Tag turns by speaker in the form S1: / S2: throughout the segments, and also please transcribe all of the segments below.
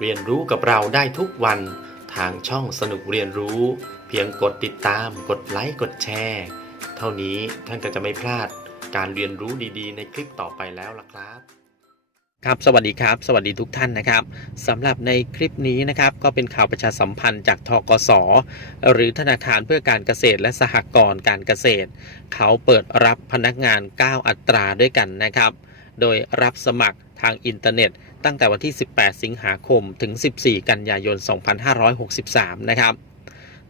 S1: เรียนรู้กับเราได้ทุกวันทางช่องสนุกเรียนรู้ เพียงกดติดตาม กดไลค์กดแชร์เท่านี้ท่านก็จะไม่พลาดการเรียนรู้ดีๆ ในคลิปต่อไปแล้วล่ะครับ
S2: ครับสวัสดีครับ สวัสดีทุกท่านนะครับสำหรับในคลิปนี้นะครับ ก็เป็นข่าวประชาสัมพันธ์จากทกส หรือธนาคารเพื่อการเกษตรและสหกรณ์การเกษตร เขาเปิดรับพนักงาน 9 อัตราด้วยกันนะครับ โดยรับสมัครทางอินเทอร์เน็ต ตั้งแต่วันที่ 18 สิงหาคม ถึง 14 กันยายน 2563 นะครับ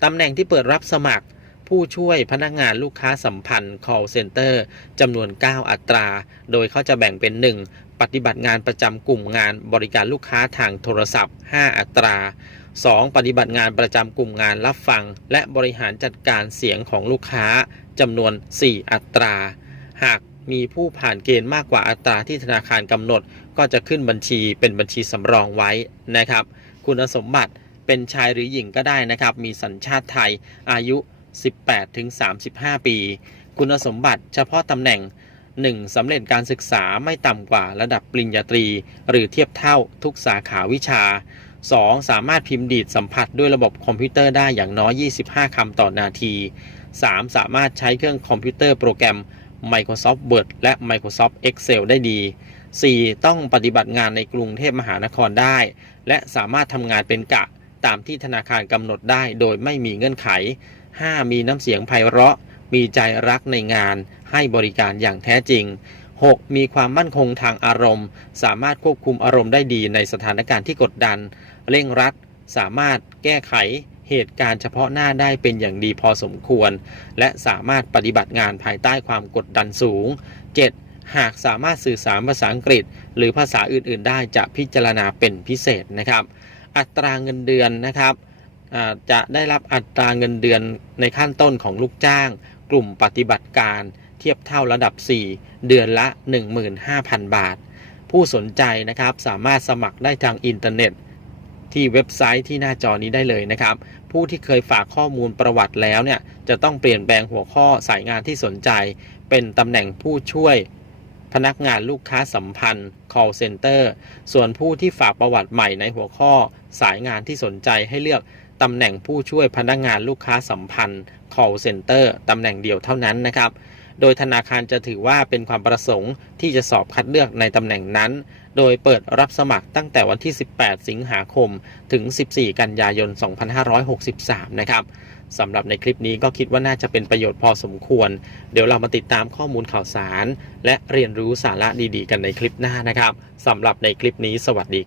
S2: ตำแหน่งที่เปิดรับสมัครผู้ช่วยพนักงานลูกค้าสัมพันธ์ call center จำนวน 9 อัตรา โดยเขาจะแบ่งเป็น 1. ปฏิบัติงานประจำกลุ่มงานบริการลูกค้าทางโทรศัพท์ 5 อัตรา 2. ปฏิบัติงานประจำกลุ่มงานรับฟัง และบริหารจัดการเสียงของลูกค้าจำนวน 4 อัตรา หาก มีผู้ผ่านเกณฑ์มากกว่าอัตราที่ธนาคารกำหนด ก็จะขึ้นบัญชีเป็นบัญชีสำรองไว้นะครับ คุณสมบัติเป็นชายหรือหญิงก็ได้นะครับ มีสัญชาติไทยอายุ 18ถึง35 ปี คุณสมบัติเฉพาะตำแหน่ง 1. สำเร็จการศึกษาไม่ต่ำกว่าระดับปริญญาตรี หรือเทียบเท่าทุกสาขาวิชา 2. สามารถพิมพ์ดีดสัมผัสด้วยระบบคอมพิวเตอร์ได้อย่างน้อย 25 คำต่อนาที 3. สามารถใช้เครื่องคอมพิวเตอร์โปรแกรม Microsoft Word และ Microsoft Excel ได้ดี 4. ต้องปฏิบัติงานในกรุงเทพมหานครได้ และสามารถทำงานเป็นกะตามที่ธนาคารกำหนดได้โดยไม่มีเงื่อนไข 5. มีน้ำเสียงไพเราะ มีใจรักในงาน ให้บริการอย่างแท้จริง 6. มีความมั่นคงทางอารมณ์ สามารถควบคุมอารมณ์ได้ดีในสถานการณ์ที่กดดัน เร่งรัด สามารถแก้ไข เหตุการณ์เฉพาะหน้าได้เป็นอย่างดีพอสมควร และสามารถปฏิบัติงานภายใต้ความกดดันสูง 7. หากสามารถสื่อสารภาษาอังกฤษ หรือภาษาอื่น ๆ ได้จะพิจารณาเป็นพิเศษนะครับ อัตราเงินเดือนนะครับจะได้รับอัตราเงินเดือนในขั้นต้นของลูกจ้าง กลุ่มปฏิบัติการ เทียบเท่าระดับ 4 เดือนละ 15,000 บาท ผู้สนใจนะครับสามารถสมัครได้ทางอินเทอร์เน็ต ที่เว็บไซต์ที่หน้าจอนี้ได้เลยนะครับ ผู้ที่เคยฝากข้อมูลประวัติแล้วเนี่ยจะต้องเปลี่ยนแปลงหัวข้อสายงานที่สนใจ เป็นตำแหน่งผู้ช่วยพนักงานลูกค้าสัมพันธ์ call center ส่วนผู้ที่ฝากประวัติใหม่ในหัวข้อ สายงานที่สนใจให้เลือกตำแหน่งผู้ช่วยพนักงานลูกค้าสัมพันธ์ call center ตำแหน่งเดียวเท่านั้นนะครับ โดยธนาคารจะถือว่าเป็นความประสงค์ที่จะสอบคัดเลือกในตำแหน่งนั้น โดยเปิดรับสมัครตั้งแต่วันที่ 18 สิงหาคม ถึง 14 กันยายน 2563 นะครับสำหรับในคลิปนี้ก็คิดว่าน่าจะเป็นประโยชน์พอสมควร เดี๋ยวเรามาติดตามข้อมูลข่าวสาร และเรียนรู้สาระดีๆ กันในคลิปหน้านะครับสำหรับในคลิปนี้สวัสดี